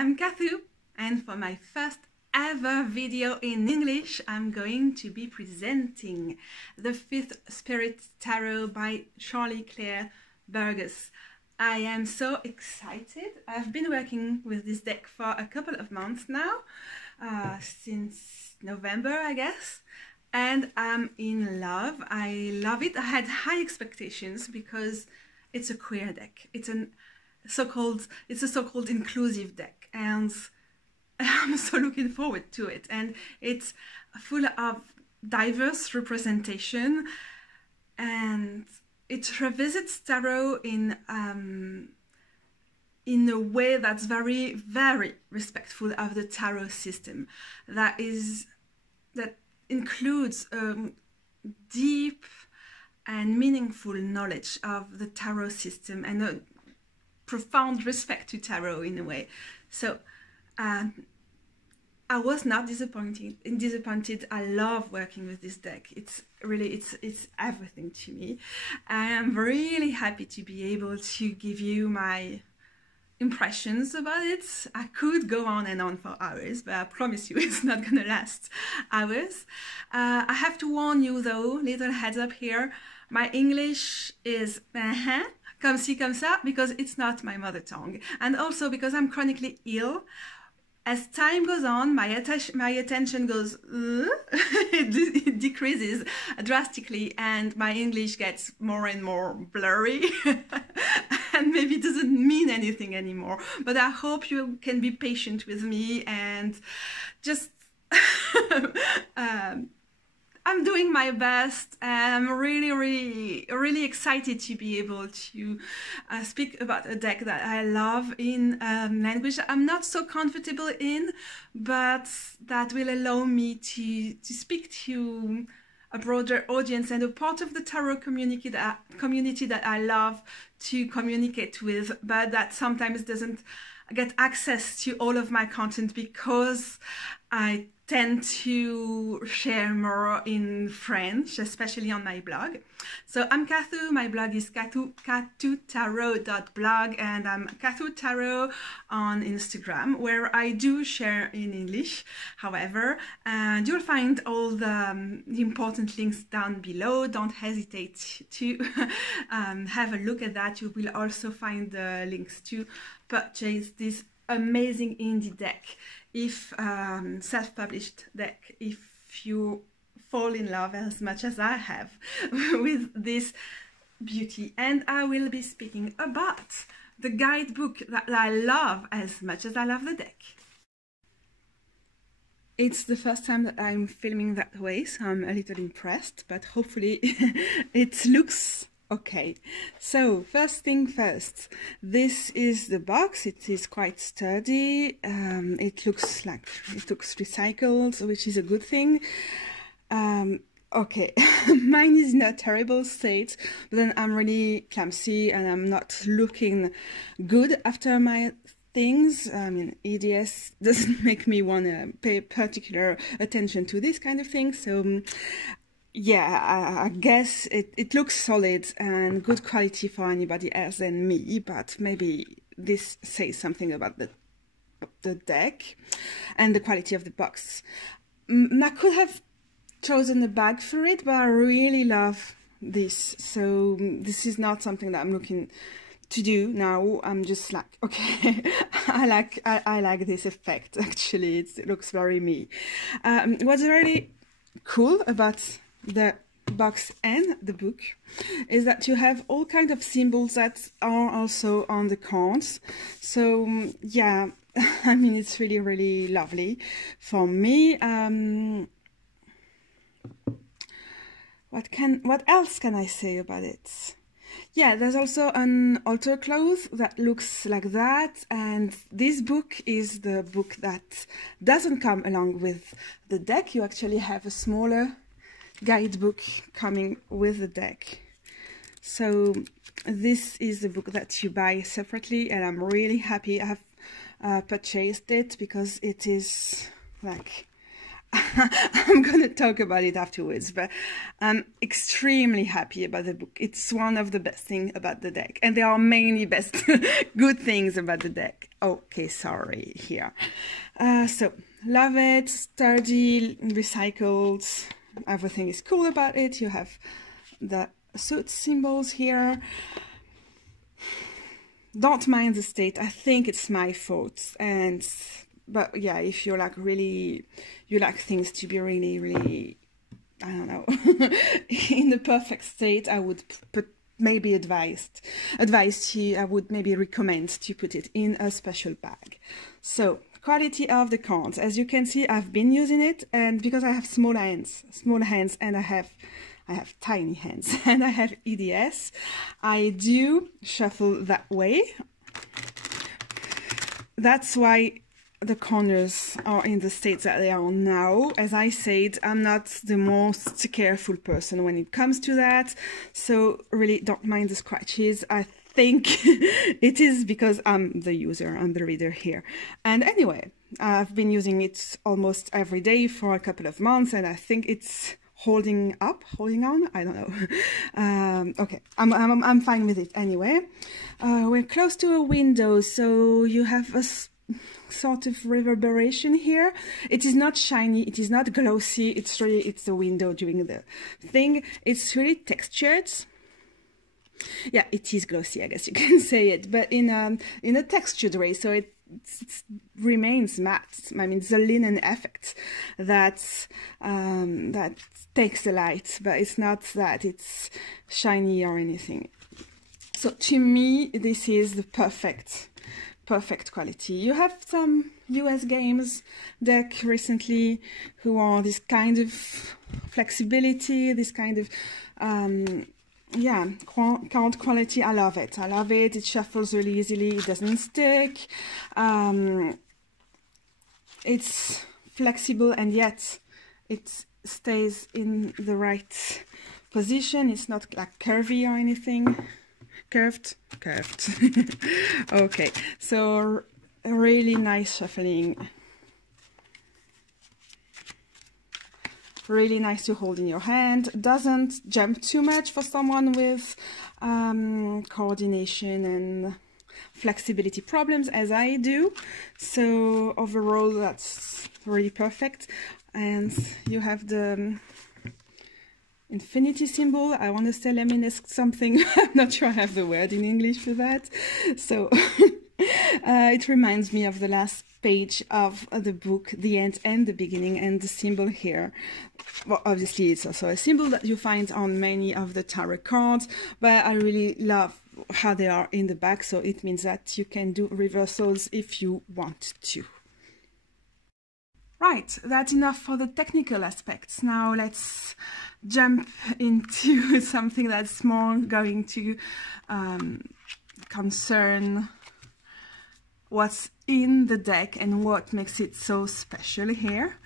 I'm Kathu, and for my first ever video in English, I'm going to be presenting the Fifth Spirit Tarot by Charlie Claire Burgess. I am so excited. I've been working with this deck for a couple of months now, since November, I guess, and I'm in love. I love it. I had high expectations because it's a queer deck. It's a so-called inclusive deck, and I'm so looking forward to it. And it's full of diverse representation, and it revisits tarot in a way that's very, very respectful of the tarot system. That includes deep and meaningful knowledge of the tarot system and a profound respect to tarot in a way. So I was not disappointed. I love working with this deck. It's really, it's everything to me. I am really happy to be able to give you my impressions about it. I could go on and on for hours, but I promise you it's not gonna last hours. I have to warn you though, little heads up here, my English is comme ci comme ça, because it's not my mother tongue, and also because I'm chronically ill. As time goes on, my attention goes, it decreases drastically, and my English gets more and more blurry, and maybe it doesn't mean anything anymore. But I hope you can be patient with me and just I'm doing my best, and I'm really excited to be able to speak about a deck that I love in language I'm not so comfortable in, but that will allow me to speak to a broader audience and a part of the tarot community that I love to communicate with, but that sometimes doesn't get access to all of my content because I tend to share more in French, especially on my blog. So I'm Kathu, my blog is kathutarot.blog, and I'm Kathu Tarot on Instagram, where I do share in English, however, and you'll find all the important links down below. Don't hesitate to have a look at that. You will also find the links to purchase this amazing indie deck, if self-published deck, if you fall in love as much as I have with this beauty. And I will be speaking about the guidebook that I love as much as I love the deck. It's the first time that I'm filming that way, so I'm a little impressed, but hopefully it looks okay. So first thing first, this is the box. It is quite sturdy. It looks recycled, which is a good thing. Okay, mine is in a terrible state, but then I'm really clumsy and I'm not looking good after my things. I mean, EDS doesn't make me want to pay particular attention to this kind of thing, so yeah, I guess it looks solid and good quality for anybody else than me, but maybe this says something about the deck and the quality of the box. I could have chosen a bag for it, but I really love this, so this is not something that I'm looking to do now. I'm just like, okay, I like this effect, actually. It looks very me. What's really cool about the box and the book is that you have all kinds of symbols that are also on the cards. So yeah, I mean, it's really, really lovely for me. What else can I say about it? Yeah, there's also an altar cloth that looks like that, and this book is the book that doesn't come along with the deck. You actually have a smaller guidebook coming with the deck. So this is the book that you buy separately, and I'm really happy I have purchased it, because it is like I'm gonna talk about it afterwards, but I'm extremely happy about the book. It's one of the best things about the deck, and there are many good things about the deck. okay, sorry, here. So, love it, sturdy, recycled, everything is cool about it. You have the suit symbols here. Don't mind the state, I think it's my fault. But yeah, if you're like really, you like things to be really, really, I don't know, in the perfect state, I would maybe I would maybe recommend to put it in a special bag. So, quality of the cards. As you can see, I've been using it, and because I have small hands, and I have tiny hands, and I have EDS, I do shuffle that way. That's why the corners are in the state that they are now. As I said, I'm not the most careful person when it comes to that, so really don't mind the scratches. I think it is because I'm the user, I'm the reader here. And anyway, I've been using it almost every day for a couple of months, and I think it's holding on, I don't know. Okay, I'm fine with it anyway. We're close to a window, so you have a sort of reverberation here. It is not shiny, it is not glossy, it's the window doing the thing. It's really textured. Yeah, it is glossy, I guess you can say it, but in a textured way, so it remains matte. I mean, it's the linen effect that takes the light, but it's not that it's shiny or anything. So to me, this is the perfect quality. You have some US games deck recently who are this kind of flexibility, this kind of yeah, card quality. I love it. It shuffles really easily, it doesn't stick, it's flexible, and yet it stays in the right position. It's not like curvy or anything. Curved. Okay, so really nice shuffling. Really nice to hold in your hand. Doesn't jump too much for someone with coordination and flexibility problems as I do. So overall, that's really perfect. And you have the infinity symbol. I want to say lemon-esque something. I'm not sure I have the word in English for that. So it reminds me of the last page of the book, the end and the beginning, and the symbol here. Well, obviously it's also a symbol that you find on many of the tarot cards, but I really love how they are in the back, so it means that you can do reversals if you want to. Right, that's enough for the technical aspects. Now let's jump into something that's more going to concern what's in the deck and what makes it so special here.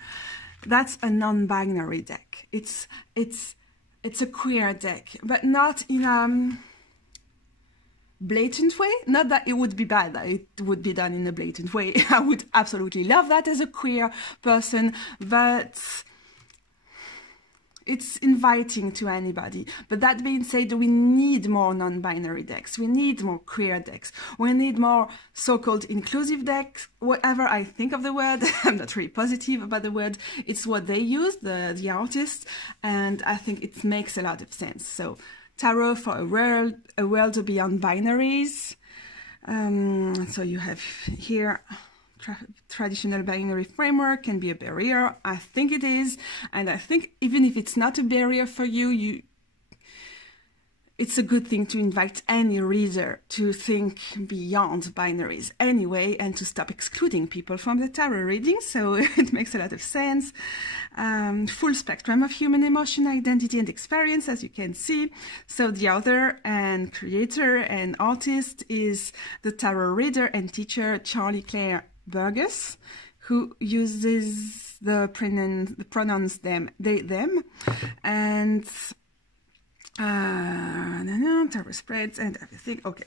That's a non-binary deck. It's a queer deck, but not in a blatant way. Not that it would be bad, that it would be done in a blatant way. I would absolutely love that as a queer person, but it's inviting to anybody. But that being said, we need more non-binary decks. We need more queer decks. We need more so-called inclusive decks. Whatever I think of the word, I'm not really positive about the word. It's what they use, the artists, and I think it makes a lot of sense. So tarot for a world beyond binaries. So you have here traditional binary framework can be a barrier. I think it is, and I think even if it's not a barrier for you, it's a good thing to invite any reader to think beyond binaries anyway, and to stop excluding people from the tarot reading. So it makes a lot of sense. Full spectrum of human emotion, identity, and experience, as you can see. So the author and creator and artist is the tarot reader and teacher Charlie Claire Burgess, who uses the pronouns them, they, them, and tarot spreads and everything. Okay.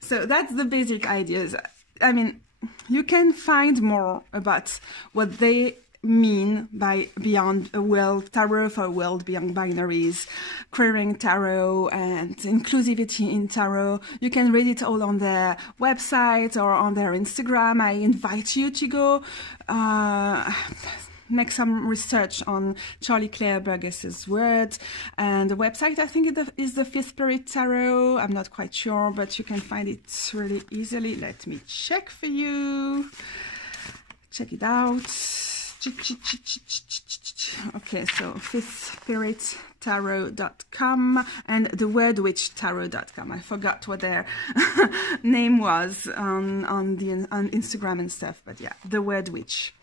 So that's the basic ideas. I mean, you can find more about what they mean by beyond a world, tarot for a world beyond binaries, queering tarot and inclusivity in tarot. You can read it all on their website or on their Instagram. I invite you to go make some research on Charlie Claire Burgess's words, and the website, I think it is the Fifth Spirit Tarot. I'm not quite sure, but you can find it really easily. Let me check for you. Check it out. Okay, so fifthspirittarot.com and thewordwitchtarot.com. I forgot what their name was on Instagram and stuff, but yeah, The Word Witch.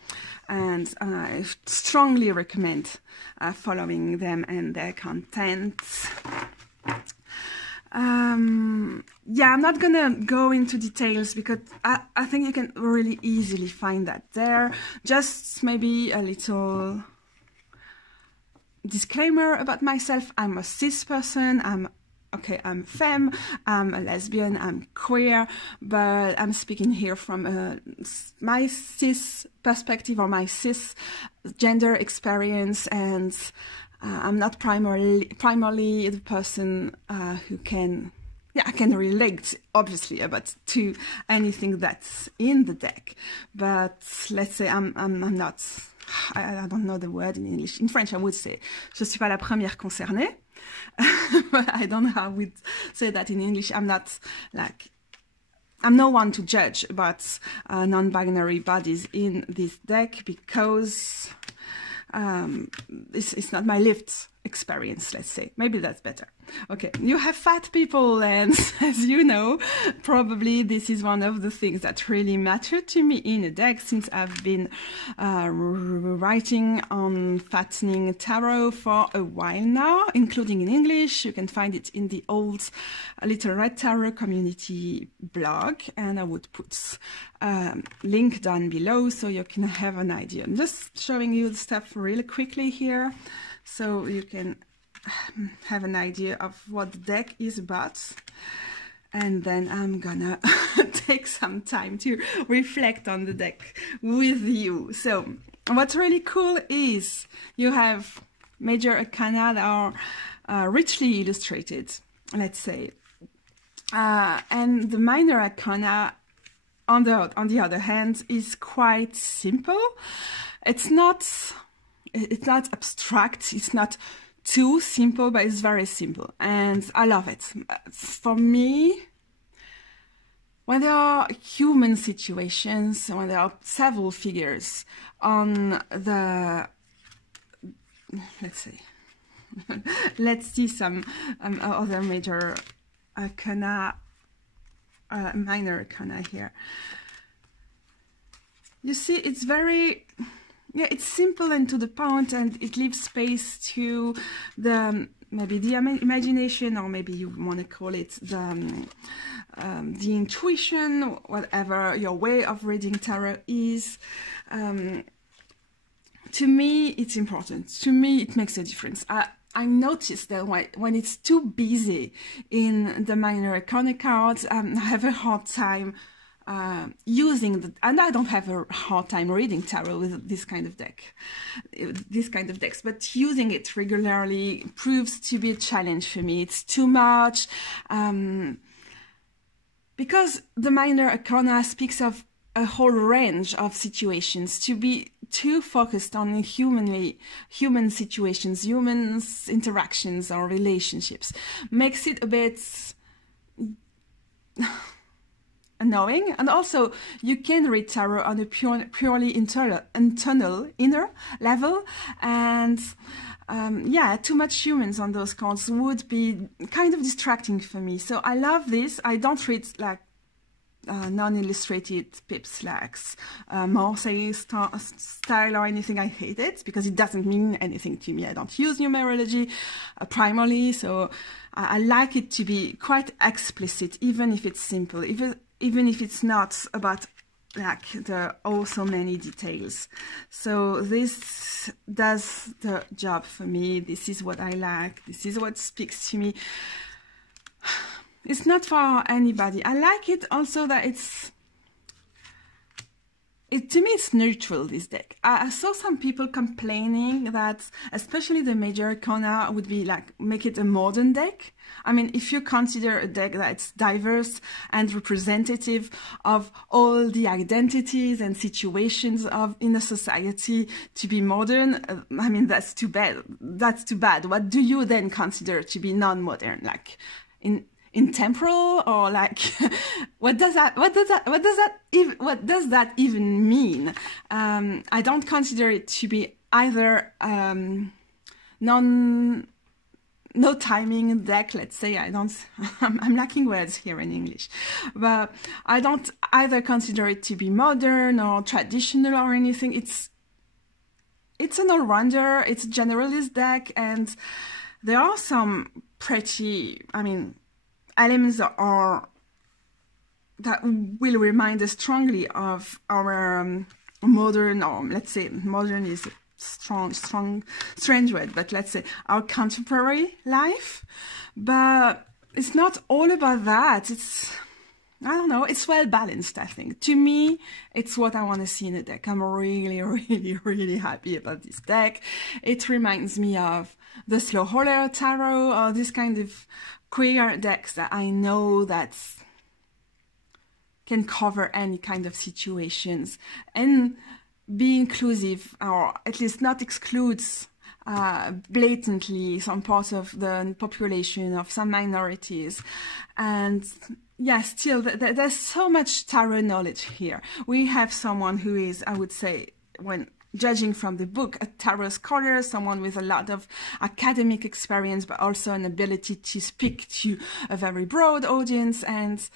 And I strongly recommend following them and their content. Yeah, I'm not gonna go into details because I think you can really easily find that there. Just maybe a little disclaimer about myself. I'm a cis person. I'm femme, I'm a lesbian, I'm queer, but I'm speaking here from my cis perspective or my cis gender experience, and I'm not primarily the person who can, I can relate, obviously, to anything that's in the deck, but let's say I'm not, I don't know the word in English. In French, I would say, je suis pas la première concernée. But I don't know how we'd say that in English. I'm no one to judge about non-binary bodies in this deck because it's not my lived experience, let's say. Maybe that's better. Okay, you have fat people, and as you know, probably this is one of the things that really matter to me in a deck since I've been writing on fattening tarot for a while now, including in English. You can find it in the old Little Red Tarot community blog, and I would put a link down below so you can have an idea. I'm just showing you the stuff really quickly here so you can have an idea of what the deck is about, and then I'm gonna take some time to reflect on the deck with you. So what's really cool is you have major arcana that are richly illustrated, let's say, and the minor arcana on the other hand is quite simple. It's not abstract, it's not too simple, but it's very simple, and I love it. For me, when there are human situations, when there are several figures on the, let's see some other major arcana, minor arcana here. You see, it's very, it's simple and to the point, and it leaves space to maybe the imagination, or maybe you want to call it the intuition, whatever your way of reading tarot is. To me, it's important. To me, it makes a difference. I noticed that when it's too busy in the minor arcana cards, I have a hard time using and I don't have a hard time reading tarot with this kind of decks, but using it regularly proves to be a challenge for me. It's too much, because the minor arcana speaks of a whole range of situations. To be too focused on human situations, humans' interactions or relationships makes it a bit annoying. And also, you can read tarot on a purely internal inner level, and yeah, too much humans on those cards would be kind of distracting for me. So I love this. I don't read like non-illustrated pips like Marseille style or anything. I hate it because it doesn't mean anything to me. I don't use numerology primarily, so I like it to be quite explicit, even if it's simple, even if it's not about like the so many details. So this does the job for me. This is what I like. This is what speaks to me. It's not for anybody. I like it also that to me, it's neutral, this deck. I saw some people complaining that, especially the Major Arcana, would be like, make it a modern deck. I mean, if you consider a deck that's diverse and representative of all the identities and situations in a society to be modern, I mean, that's too bad. That's too bad. What do you then consider to be non-modern? Like, in temporal, or like what does that even mean? I don't consider it to be either no timing deck, let's say. I'm lacking words here in English, but I don't either consider it to be modern or traditional or anything. It's an all-rounder, it's a generalist deck, and there are some pretty, I mean, elements that will remind us strongly of our modern, or let's say modern is a strange word, but let's say our contemporary life. But it's not all about that. It's, I don't know, it's well balanced, I think. To me, it's what I want to see in a deck. I'm really, really, really happy about this deck. It reminds me of the Slow Roller Tarot, or this kind of queer decks that I know that can cover any kind of situations and be inclusive, or at least not excludes blatantly some parts of the population, of some minorities. And yeah, still, there's so much tarot knowledge here. We have someone who is, I would say, when judging from the book, a tarot scholar, someone with a lot of academic experience, but also an ability to speak to a very broad audience. And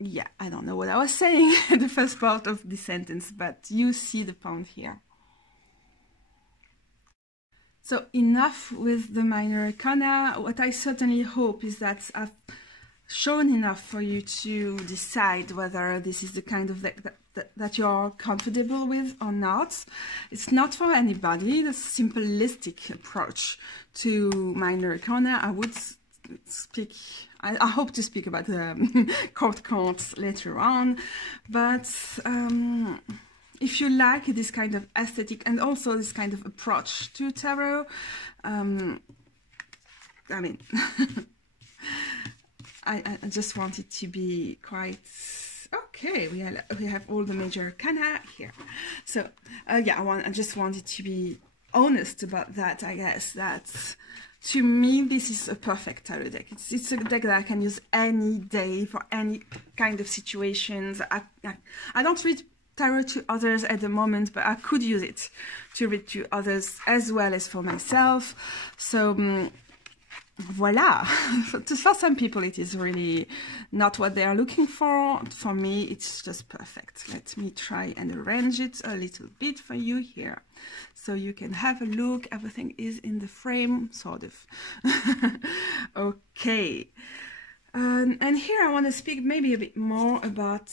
yeah, I don't know what I was saying in the first part of the sentence, but you see the point here. So enough with the Minor Arcana. What I certainly hope is that I've shown enough for you to decide whether this is the kind of deck that you're comfortable with or not. It's not for anybody. The simplistic approach to Minor Arcana. I would speak, I hope to speak about the court cards later on, but if you like this kind of aesthetic and also this kind of approach to tarot, I mean, I just want it to be quite okay. We have all the Major Arcana here, so yeah, I just wanted to be honest about that. I guess that to me this is a perfect tarot deck. It's a deck that I can use any day for any kind of situations. I don't read tarot to others at the moment, but I could use it to read to others as well as for myself. So voila. For some people it is really not what they are looking for. For me it's just perfect. Let me try and arrange it a little bit for you here so you can have a look. Everything is in the frame, sort of. Okay, and here I want to speak maybe a bit more about,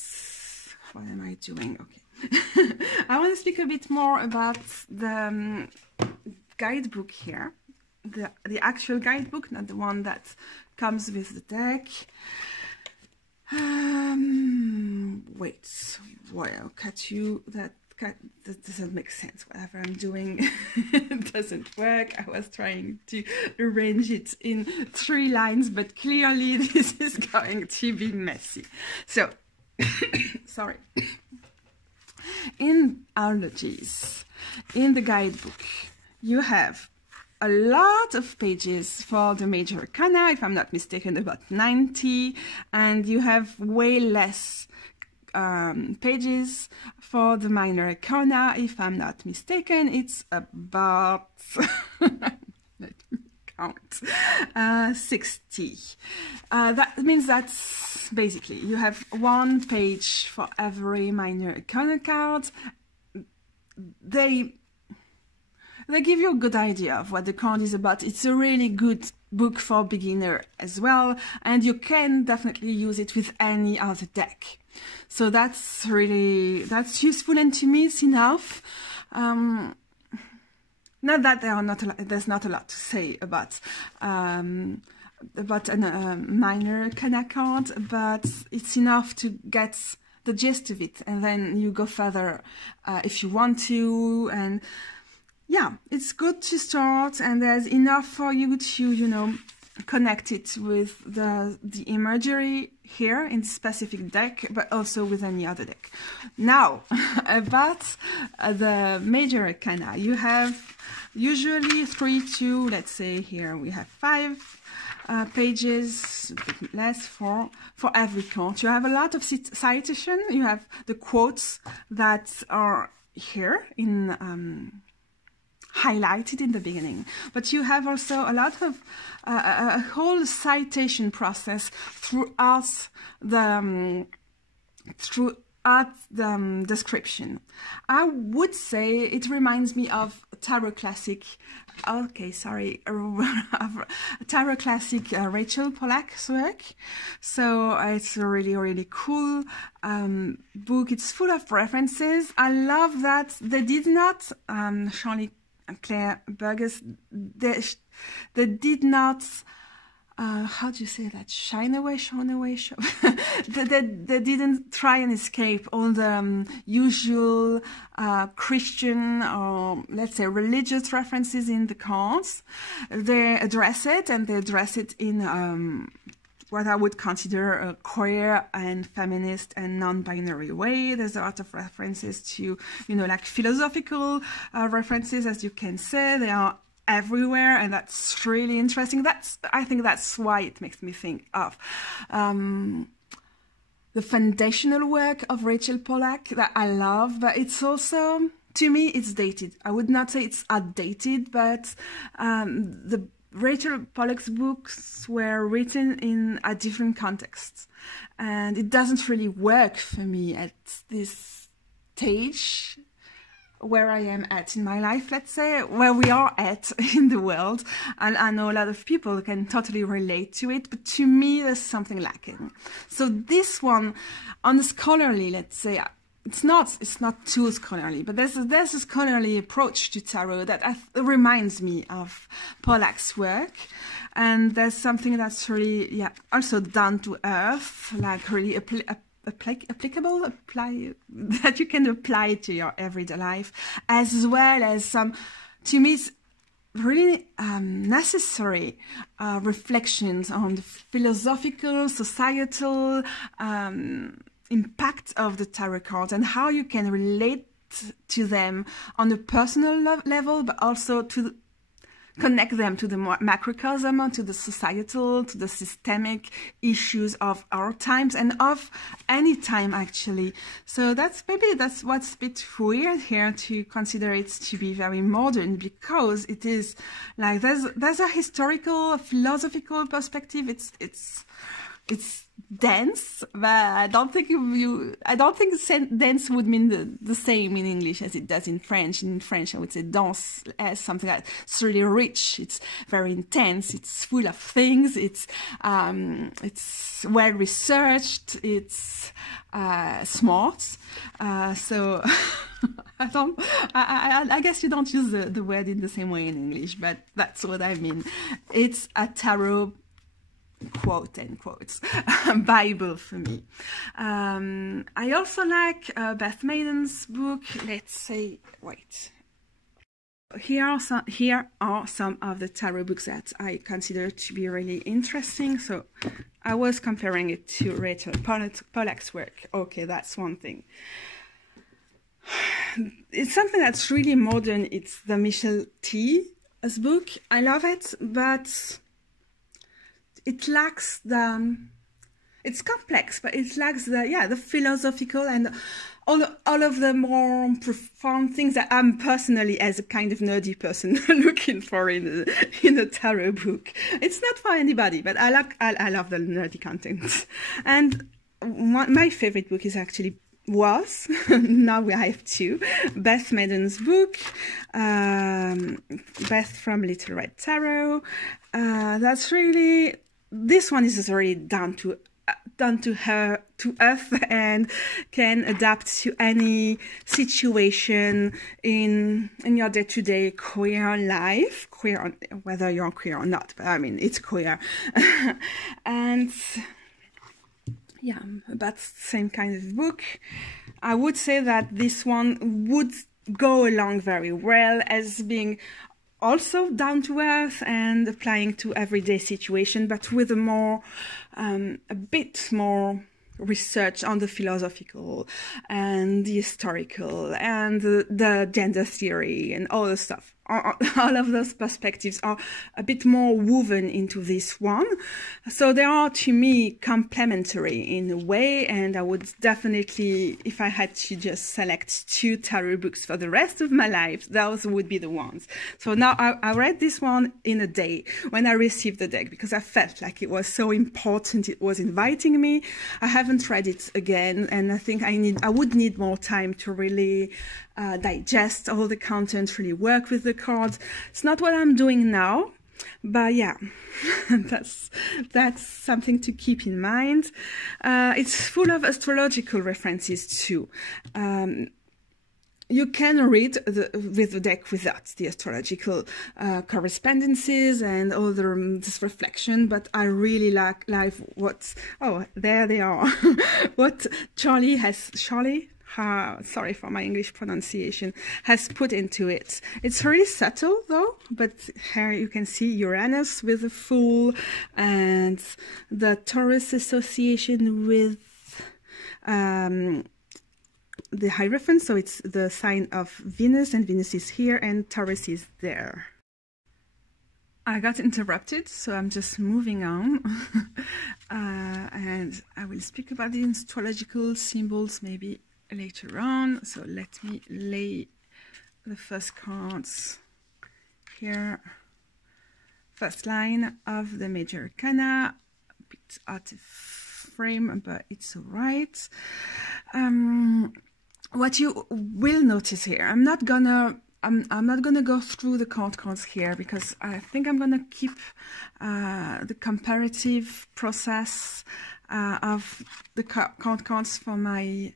what am I doing? Okay. I want to speak a bit more about the guidebook here. The actual guidebook, not the one that comes with the deck. Wait, well, cut you, that doesn't make sense. Whatever I'm doing doesn't work. I was trying to arrange it in 3 lines, but clearly this is going to be messy. So, sorry. In Ologies, in the guidebook, you have a lot of pages for the Major Arcana, if I'm not mistaken, about 90, and you have way less pages for the Minor Arcana, if I'm not mistaken. It's about let me count, 60. That means that's basically you have 1 page for every Minor Arcana card. They give you a good idea of what the card is about. It's a really good book for beginner as well, and you can definitely use it with any other deck. So that's useful, and to me it's enough. Not that there's not a lot to say about a Minor Arcana card, but it's enough to get the gist of it, and then you go further if you want to. And yeah, it's good to start, and there's enough for you to, you know, connect it with the imagery here in specific deck, but also with any other deck. Now, about the major arcana, you have usually 3 to, let's say here we have 5 pages, a bit less, for every card. You have a lot of citation. You have the quotes that are here in highlighted in the beginning, but you have also a lot of a whole citation process throughout the description. I would say it reminds me of Tarot Classic. Okay, sorry, Tarot Classic Rachel Pollack's work. So it's a really cool book. It's full of references. I love that they did not Charlie Claire Burgess, they did not, how do you say that, shine away. They didn't try and escape all the usual Christian or, let's say, religious references in the cards. They address it, and they address it in what I would consider a queer and feminist and non-binary way. There's a lot of references to, you know, like philosophical references, as you can say. They are everywhere, and that's really interesting. I think that's why it makes me think of the foundational work of Rachel Pollack that I love, but it's also, to me, it's dated. I would not say it's outdated, but the Rachel Pollack's books were written in a different context, and it doesn't really work for me at this stage where I am at in my life, let's say, where we are at in the world. And I know a lot of people can totally relate to it, but to me there's something lacking. So this one, on the scholarly, let's say, it's not too scholarly, but there's a scholarly approach to tarot that reminds me of Pollack's work, and there's something that's really, yeah, also down to earth, like really applicable, that you can apply to your everyday life, as well as some, to me, it's really necessary reflections on the philosophical, societal impact of the tarot cards, and how you can relate to them on a personal level, but also to connect them to the macrocosm, to the societal, to the systemic issues of our times and of any time, actually. So that's what's a bit weird here, to consider it to be very modern, because it is like there's a historical, a philosophical perspective. It's dense, but I don't think dense would mean the same in English as it does in French. In French, I would say dense as something that's really rich. It's very intense. It's full of things. It's well researched. It's smart. So I guess you don't use the word in the same way in English, but that's what I mean. It's a tarot, quote unquote, Bible for me. I also like Beth Maiden's book. Let's say, wait. Here are some of the tarot books that I consider to be really interesting. So I was comparing it to Rachel Pollack's work. Okay, that's one thing. It's something that's really modern. It's the Michelle T's book. I love it, but it lacks it's complex, but it lacks the philosophical and all of the more profound things that I'm personally, as a kind of nerdy person, looking for in a tarot book. It's not for anybody, but I love the nerdy content. And my favorite book is actually now we have two, Beth Maiden's book, Beth from Little Red Tarot. That's really, this one is really down to earth and can adapt to any situation in your day-to-day queer life, whether you're queer or not, but I mean, it's queer. And yeah, about the same kind of book. I would say that this one would go along very well as being also down to earth and applying to everyday situation, but with a bit more research on the philosophical and the historical and the gender theory and all the stuff. All of those perspectives are a bit more woven into this one. So they are, to me, complementary in a way, and I would definitely, if I had to just select 2 tarot books for the rest of my life, those would be the ones. So now I read this one in a day when I received the deck, because I felt like it was so important, it was inviting me. I haven't read it again, and I think I would need more time to really digest all the content, really work with the cards. It's not what I'm doing now, but yeah, that's something to keep in mind. It's full of astrological references too. You can read with the deck without the astrological correspondences and all this reflection, but I really like what, oh, there they are, what Charlie, sorry for my English pronunciation, has put into it. It's really subtle though, but here you can see Uranus with the Fool and the Taurus association with the Hierophant, so it's the sign of Venus, and Venus is here and Taurus is there. I got interrupted, so I'm just moving on. And I will speak about the astrological symbols maybe later on. So let me lay the first cards here. First line of the Major Arcana, a bit out of frame, but it's all right. What you will notice here, I'm not gonna go through the cards here, because I think I'm gonna keep the comparative process of the cards for my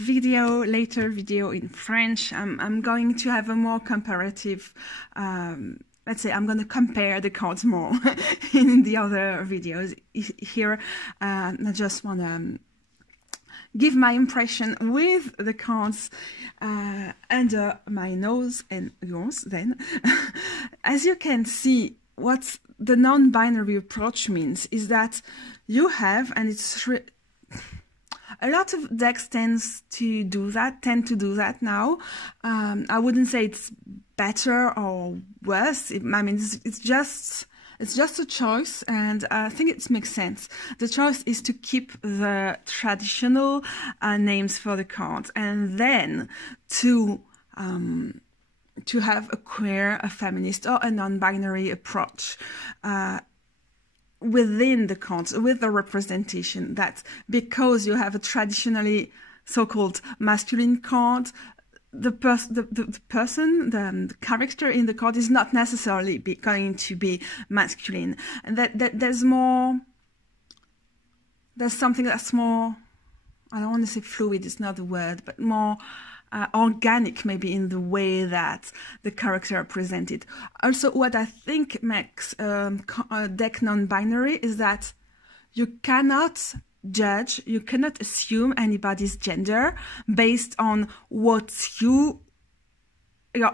later video in French. I'm going to have a more comparative, let's say I'm going to compare the cards more in the other videos. Here, I just want to give my impression with the cards under my nose and yours then. As you can see, what the non-binary approach means is that you have, and it's a lot of decks tend to do that now. I wouldn't say it's better or worse. I mean, it's just a choice, and I think it makes sense. The choice is to keep the traditional names for the cards, and then to have a queer, a feminist, or a non-binary approach within the cards, with the representation, that because you have a traditionally so-called masculine card, the character in the card is not necessarily going to be masculine, and that there's something that's more, I don't want to say fluid, it's not the word, but more organic maybe in the way that the character are presented. Also, what I think makes a deck non-binary is that you cannot judge, you cannot assume anybody's gender based on what your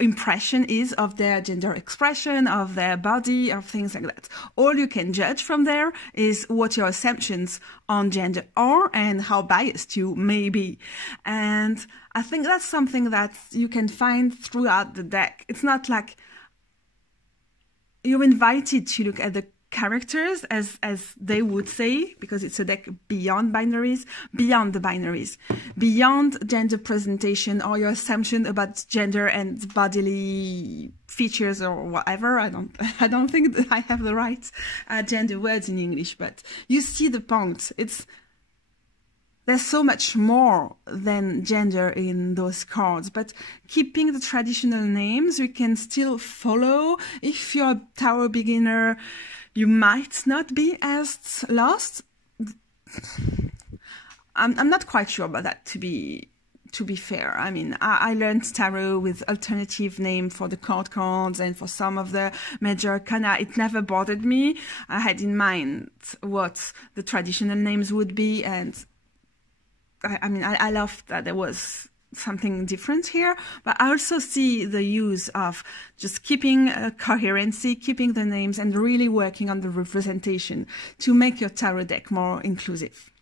impression is of their gender expression, of their body, of things like that. All you can judge from there is what your assumptions on gender are and how biased you may be. And I think that's something that you can find throughout the deck. It's not like you're invited to look at the characters as they would say, because it's a deck beyond the binaries, beyond gender presentation or your assumption about gender and bodily features or whatever. I don't think that I have the right gender words in English, but you see the point. There's so much more than gender in those cards, but keeping the traditional names, you can still follow. If you're a tarot beginner, you might not be as lost. I'm not quite sure about that, to be fair. I mean, I learned tarot with alternative name for the cards and for some of the major arcana. It never bothered me. I had in mind what the traditional names would be, and I love that there was something different here, but I also see the use of just keeping a coherency, keeping the names, and really working on the representation to make your tarot deck more inclusive.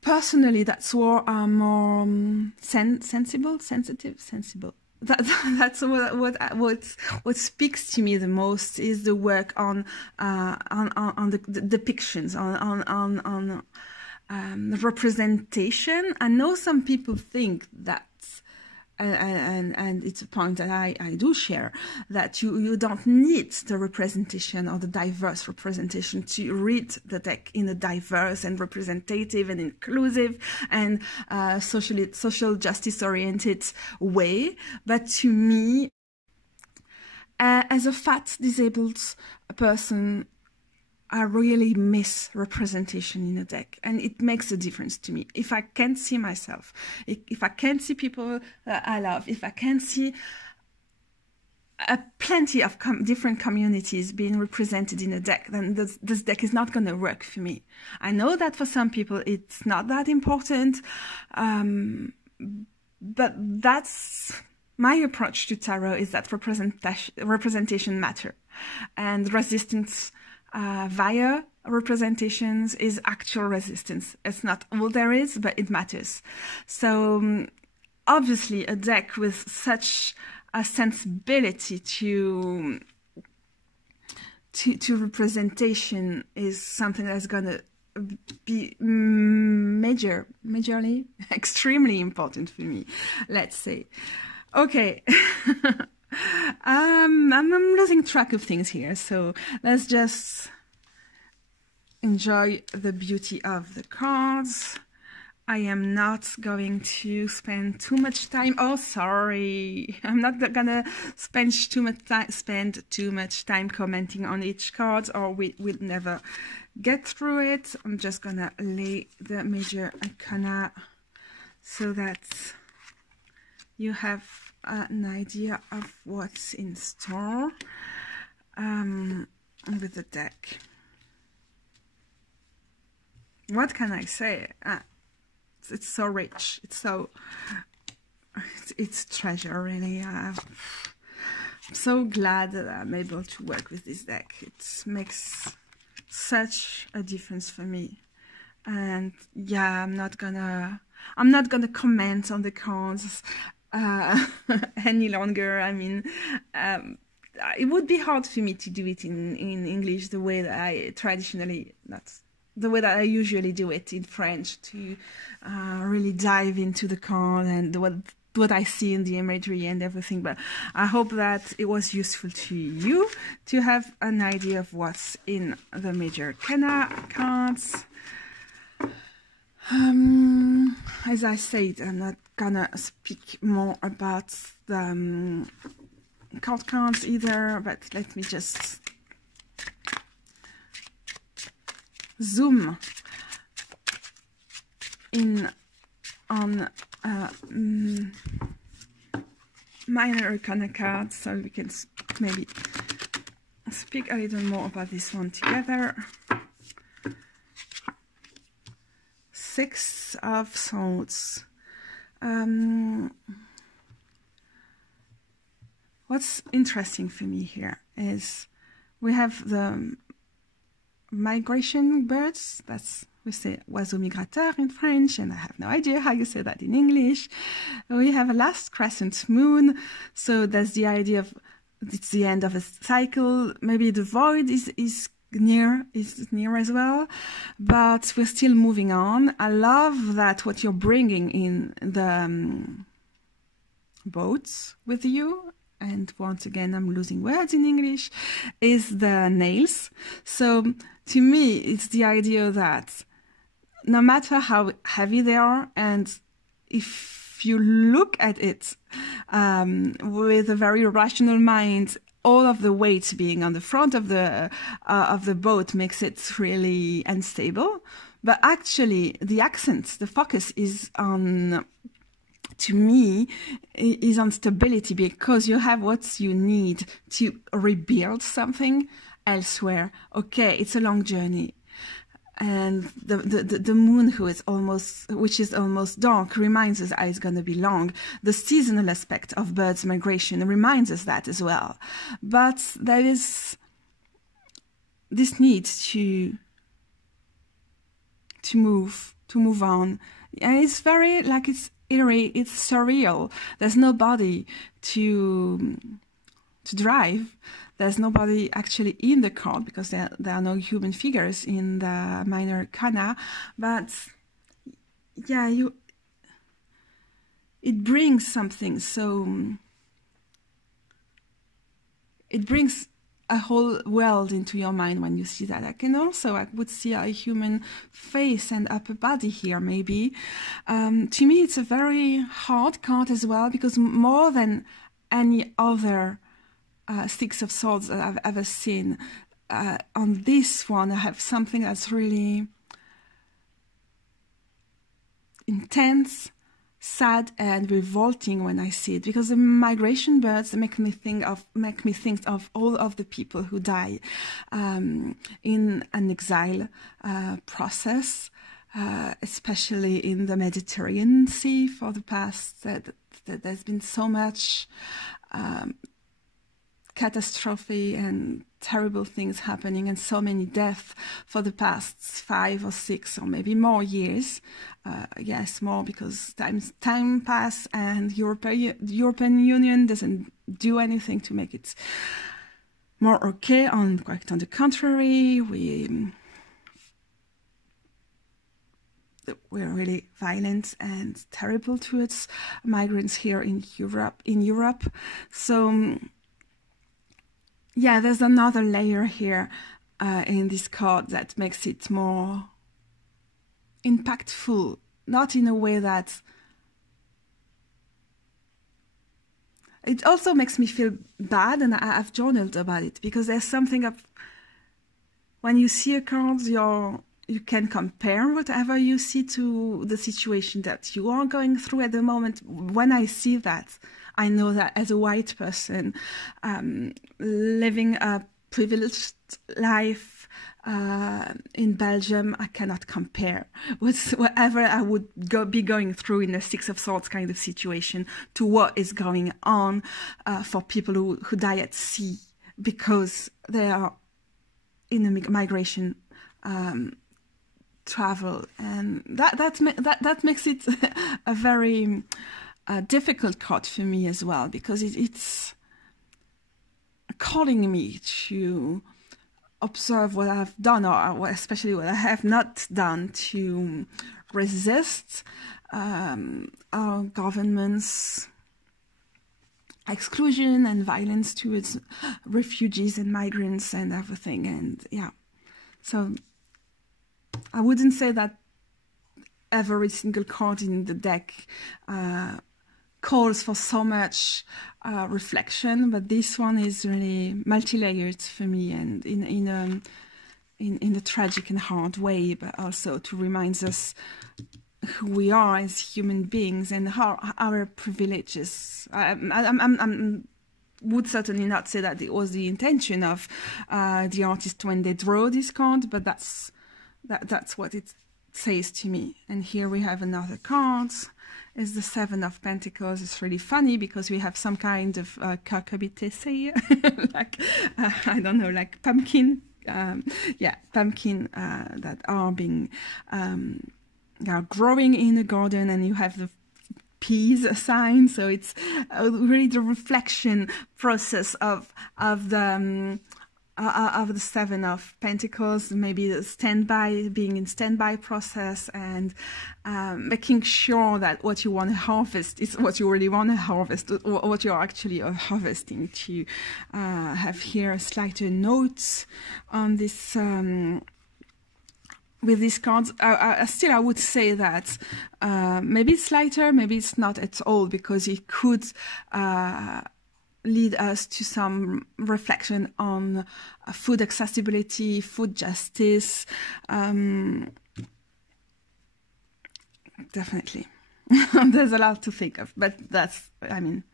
Personally, that's where I'm more sensible. That's what speaks to me the most is the work on the depictions, on the representation. I know some people think that, and it's a point that I do share, that you don't need the representation or the diverse representation to read the deck in a diverse and representative and inclusive and social justice oriented way. But to me, as a fat disabled person, I really miss representation in a deck, and it makes a difference to me. If I can't see myself, if I can't see people that I love, if I can't see plenty of different communities being represented in a deck, then this deck is not going to work for me. I know that for some people it's not that important, but that's my approach to tarot, is that representation matter, and resistance via representations is actual resistance. It's not all there is, but it matters. So obviously a deck with such a sensibility to representation is something that's going to be majorly, extremely important for me, let's say. Okay. I'm losing track of things here, so let's just enjoy the beauty of the cards. I am not going to spend too much time. Oh, sorry. I'm not gonna spend too much time commenting on each card, or we'll never get through it. I'm just gonna lay the major arcana so that you have an idea of what's in store with the deck. What can I say? It's so rich. It's treasure, really. I'm so glad that I'm able to work with this deck. It makes such a difference for me. And yeah, I'm not gonna comment on the cards any longer. I mean, it would be hard for me to do it in English the way that I traditionally, the way that I usually do it in French, to really dive into the card and what I see in the imagery and everything. But I hope that it was useful to you to have an idea of what's in the major arcana cards. As I said, I'm not gonna speak more about the cards either, but let me just zoom in on minor arcana cards so we can maybe speak a little more about this one together. Six of Swords. What's interesting for me here is we have the migration birds. We say oiseau migrateur in French, and I have no idea how you say that in English. We have a last crescent moon, so that's the idea of it's the end of a cycle. Maybe the void is near as well, but we're still moving on. I love that what you're bringing in the boats with you, and once again I'm losing words in English, is the nails. So to me it's the idea that no matter how heavy they are, and if you look at it with a very rational mind, all of the weight being on the front of the boat makes it really unstable. But actually, the accent, the focus is on, to me, is on stability, because you have what you need to rebuild something elsewhere. Okay, it's a long journey. and the moon, which is almost dark, reminds us that it's going to be long. The seasonal aspect of birds' migration reminds us that as well. But there is this need to move on, and it's very it's eerie, it's surreal. There's nobody to drive. There's nobody actually in the card because there are no human figures in the minor arcana. But yeah, it brings something. So it brings a whole world into your mind when you see that. I would see a human face and upper body here, maybe. To me, it's a very hard card as well, because more than any other Six of Swords that I've ever seen, on this one, I have something that's really intense, sad, and revolting when I see it, because the migration birds make me think of all of the people who die in an exile process, especially in the Mediterranean Sea for the past. That there's been so much catastrophe and terrible things happening, and so many deaths for the past 5 or 6 or maybe more years. Yes, more, because time pass and the European Union doesn't do anything to make it more okay. Quite on the contrary, we're really violent and terrible towards migrants here in Europe. So yeah, there's another layer here in this card that makes it more impactful, not in a way that... It also makes me feel bad, and I've journaled about it, because there's something of... When you see a card, you can compare whatever you see to the situation that you are going through at the moment. When I see that, I know that as a white person, living a privileged life in Belgium, I cannot compare with whatever I would be going through in a Six of Swords kind of situation to what is going on for people who die at sea because they are in a migration travel, and that makes it a very difficult card for me as well, because it's calling me to observe what I've done, or especially what I have not done, to resist our government's exclusion and violence towards refugees and migrants and everything. And yeah, so I wouldn't say that every single card in the deck calls for so much reflection, but this one is really multi-layered for me, and in a tragic and hard way, but also to remind us who we are as human beings and our privileges. I would certainly not say that it was the intention of the artist when they draw this card, but that's what it says to me. And here we have another card. It's the Seven of Pentacles. It's really funny because we have some kind of cucurbitaceae, like I don't know, like pumpkin. Pumpkin that are being are growing in the garden, and you have the peace sign. So it's really the reflection process of the Seven of Pentacles, maybe the being in standby process, and making sure that what you want to harvest is what you really want to harvest, or what you're actually harvesting. To have here a slighter note on this with these cards. Still, I would say that maybe it's lighter, maybe it's not at all, because it could lead us to some reflection on food accessibility, food justice. Definitely. There's a lot to think of, but that's, I mean,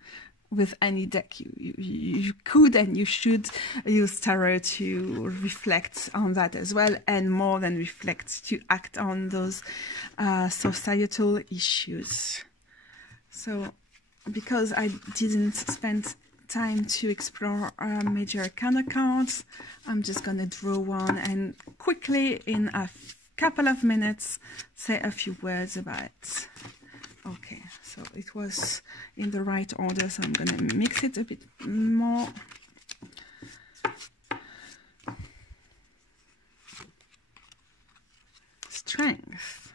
with any deck. You could and you should use tarot to reflect on that as well, and more than reflect, to act on those societal issues. So because I didn't spend time to explore major Arcana cards, I'm just gonna draw one and quickly, in a couple of minutes, say a few words about it. Okay, so it was in the right order, so I'm gonna mix it a bit more. Strength.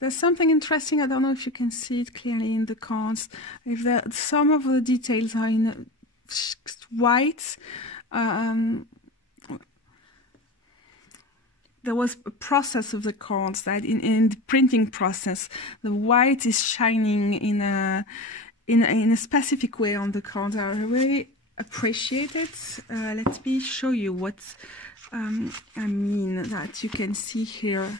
There's something interesting. I don't know if you can see it clearly in the cards. If some of the details are in white. There was a process of the cards that in the printing process, the white is shining in a specific way on the cards. I really appreciate it. Let me show you what I mean, that you can see here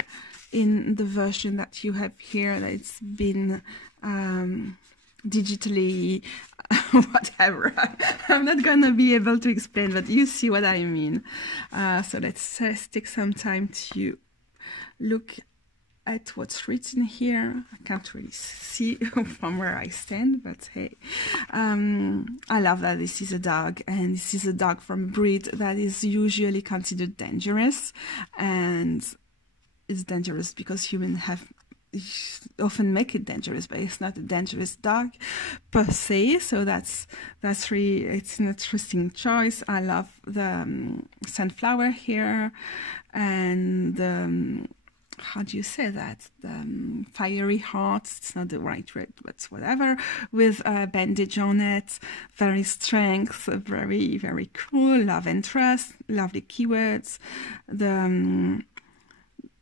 in the version that you have here, that it's been digitally whatever. I'm not gonna be able to explain, but you see what I mean. So let's take some time to look at what's written here. I can't really see from where I stand, but hey, I love that this is a dog, and this is a dog from a breed that is usually considered dangerous, and it's dangerous because humans often make it dangerous, but it's not a dangerous dog per se. So that's really, it's an interesting choice. I love the sunflower here, and how do you say that? The fiery heart. It's not the right word, but whatever. With a bandage on it, very strength, very, very cool. Love and trust, lovely keywords.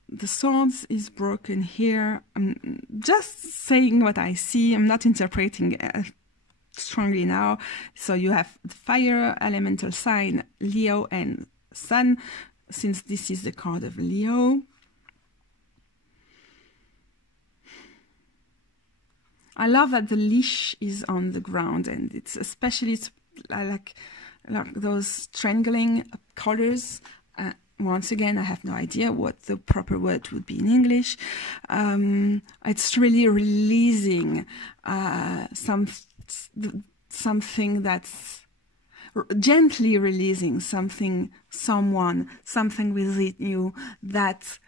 The swords is broken here. I'm just saying what I see. I'm not interpreting strongly now. So you have the fire elemental sign, Leo and Sun, since this is the card of Leo. I love that the leash is on the ground, and it's especially like those strangling colors. Once again, I have no idea what the proper word would be in English. It's really releasing something that's gently releasing someone, something within you that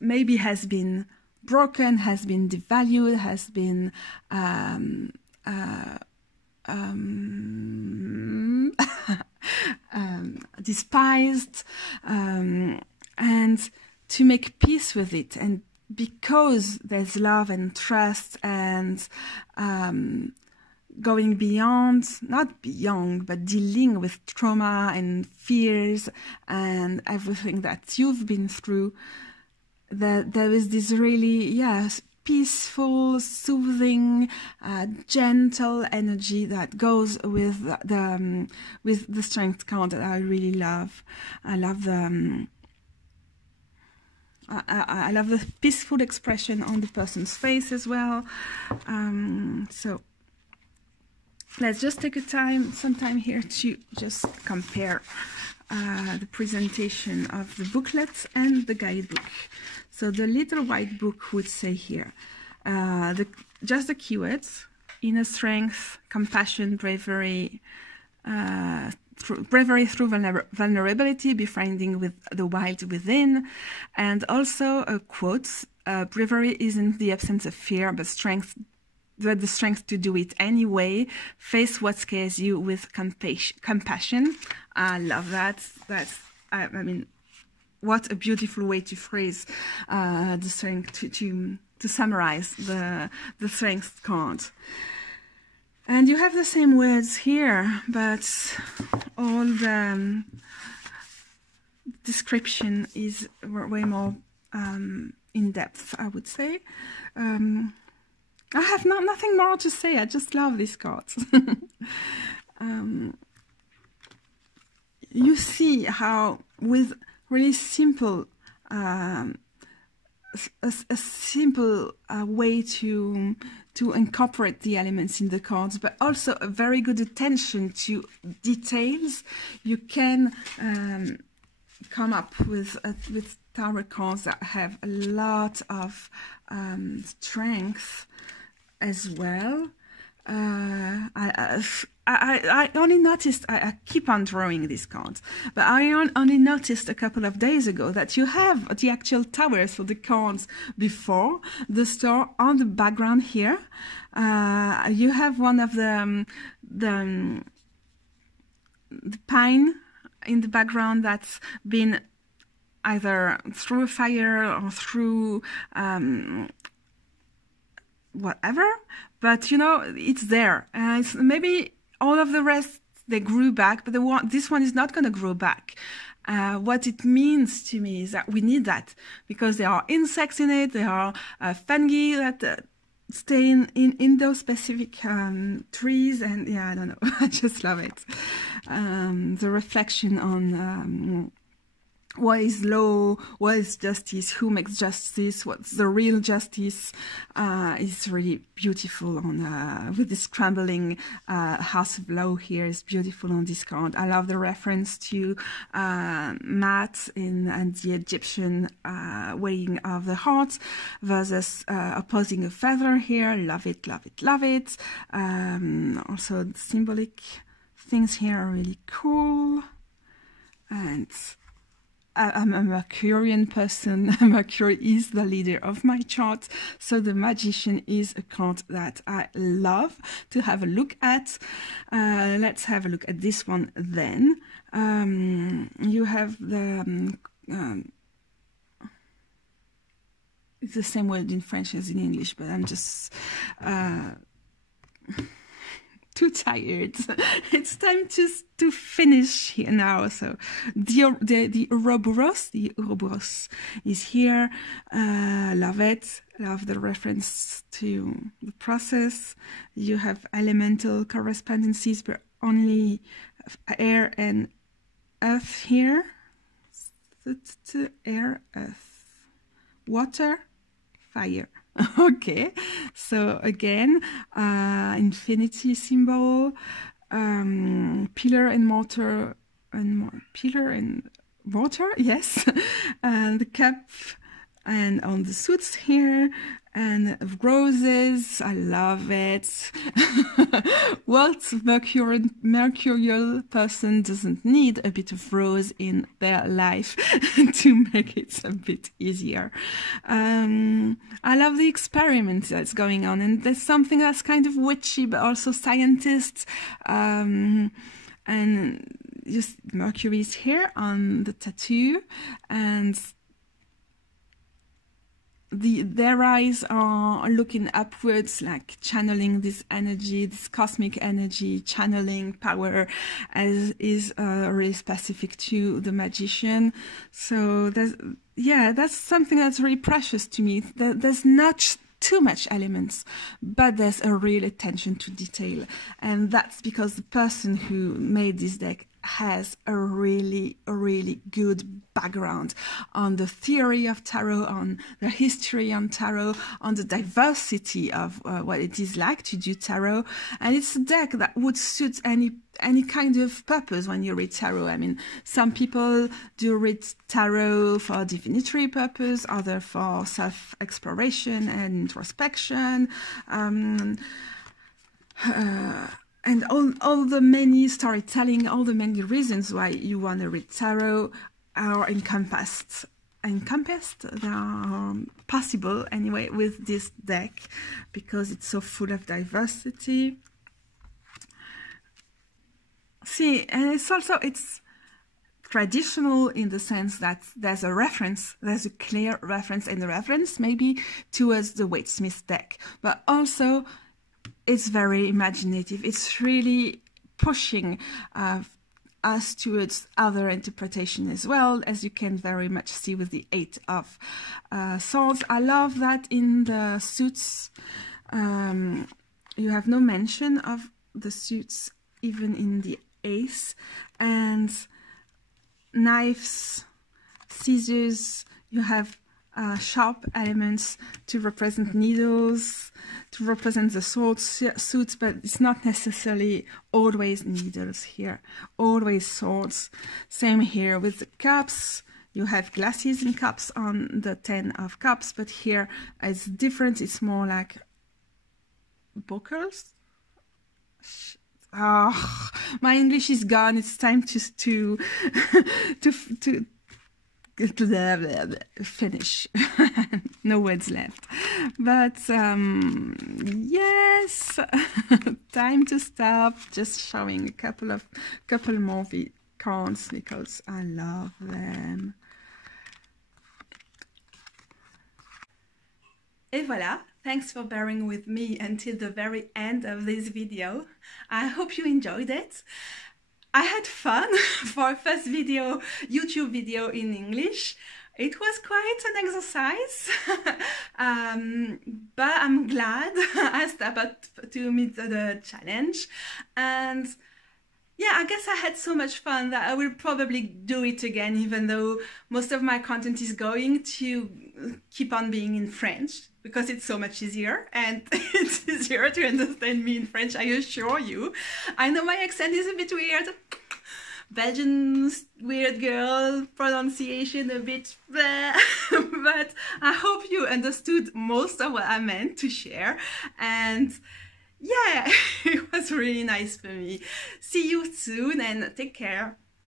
maybe has been broken, has been devalued, has been despised, and to make peace with it. And because there's love and trust and going beyond, not beyond, but dealing with trauma and fears and everything that you've been through, that there is this really, yes, peaceful, soothing, gentle energy that goes with the strength card that I really love. I love I love the peaceful expression on the person's face as well. So let's just take some time here to just compare the presentation of the booklet and the guidebook. So the little white book would say here, just the keywords: inner strength, compassion, bravery, bravery through vulnerability, befriending with the wild within, and also a quote: bravery isn't the absence of fear, but the strength to do it anyway. Face what scares you with compassion. I love that. I mean, what a beautiful way to phrase the strength, to summarize the strength card. And you have the same words here, but all the description is way more in depth, I would say. I have nothing more to say. I just love these cards. You see how with really simple a simple way to incorporate the elements in the cards, but also a very good attention to details. You can come up with tarot cards that have a lot of strength as well. I only noticed, I keep on drawing these cards, but I only noticed a couple of days ago that you have the actual towers for the cards before the star on the background here. You have one of the pine in the background that's been either through a fire or through whatever, but you know, it's there. Maybe all of the rest, they grew back, but this one is not going to grow back. What it means to me is that we need that, because there are insects in it, there are fungi that stay in those specific trees, and yeah, I don't know, I just love it. The reflection on what is law, what is justice, who makes justice, what's the real justice, is really beautiful on with this crumbling house of law here is beautiful on this card. I love the reference to Mat and the Egyptian weighing of the heart versus opposing a feather here. Love it, love it, love it. Also the symbolic things here are really cool. And I'm a Mercurian person. Mercury is the leader of my chart. So the Magician is a card that I love to have a look at. Let's have a look at this one then. You have the... it's the same word in French as in English, but I'm just... too tired. It's time to finish here now. So the Ouroboros is here. Love it. Love the reference to the process. You have elemental correspondences, but only air and earth here. Air, earth, water, fire. Okay, so again, infinity symbol, pillar and mortar, pillar and mortar, yes, and the cup, and on the suits here, and roses. I love it. What mercurial person doesn't need a bit of rose in their life to make it a bit easier? I love the experiment that's going on, and there's something that's kind of witchy but also scientist, and just Mercury is here on the tattoo, and their eyes are looking upwards, like channeling this energy, this cosmic energy, channeling power, as is really specific to the Magician. So that's something that's really precious to me. There's not too much elements, but there's a real attention to detail, and that's because the person who made this deck has a really good background on the theory of tarot, on the history on tarot, on the diversity of what it is like to do tarot. And it's a deck that would suit any kind of purpose when you read tarot. I mean, some people do read tarot for divinatory purpose, other for self-exploration and introspection, and all the many storytelling, all the many reasons why you want to read tarot are encompassed. They are possible anyway with this deck, because it's so full of diversity. See, and it's traditional in the sense that there's a reference, there's a clear reference, and the reference maybe towards the Waite-Smith deck, but also it's very imaginative. It's really pushing us towards other interpretation as well, as you can very much see with the Eight of Swords. I love that in the suits, you have no mention of the suits even in the Ace, and knives, scissors, you have sharp elements to represent needles, to represent the sword suits, but it's not necessarily always needles here, always swords. Same here with the cups. You have glasses and cups on the 10 of cups, but here it's different. It's more like buckles. Oh, my English is gone. It's time to finish. No words left. But yes, time to stop. Just showing a couple more cards because I love them. Et voilà. Thanks for bearing with me until the very end of this video. I hope you enjoyed it. I had fun for a first video, YouTube video in English. It was quite an exercise, but I'm glad I stepped up to meet the challenge. And yeah, I guess I had so much fun that I will probably do it again, even though most of my content is going to keep on being in French, because it's so much easier, and it's easier to understand me in French, I assure you. I know my accent is a bit weird. Belgian weird girl pronunciation a bit bleh, but I hope you understood most of what I meant to share. And yeah, it was really nice for me. See you soon and take care.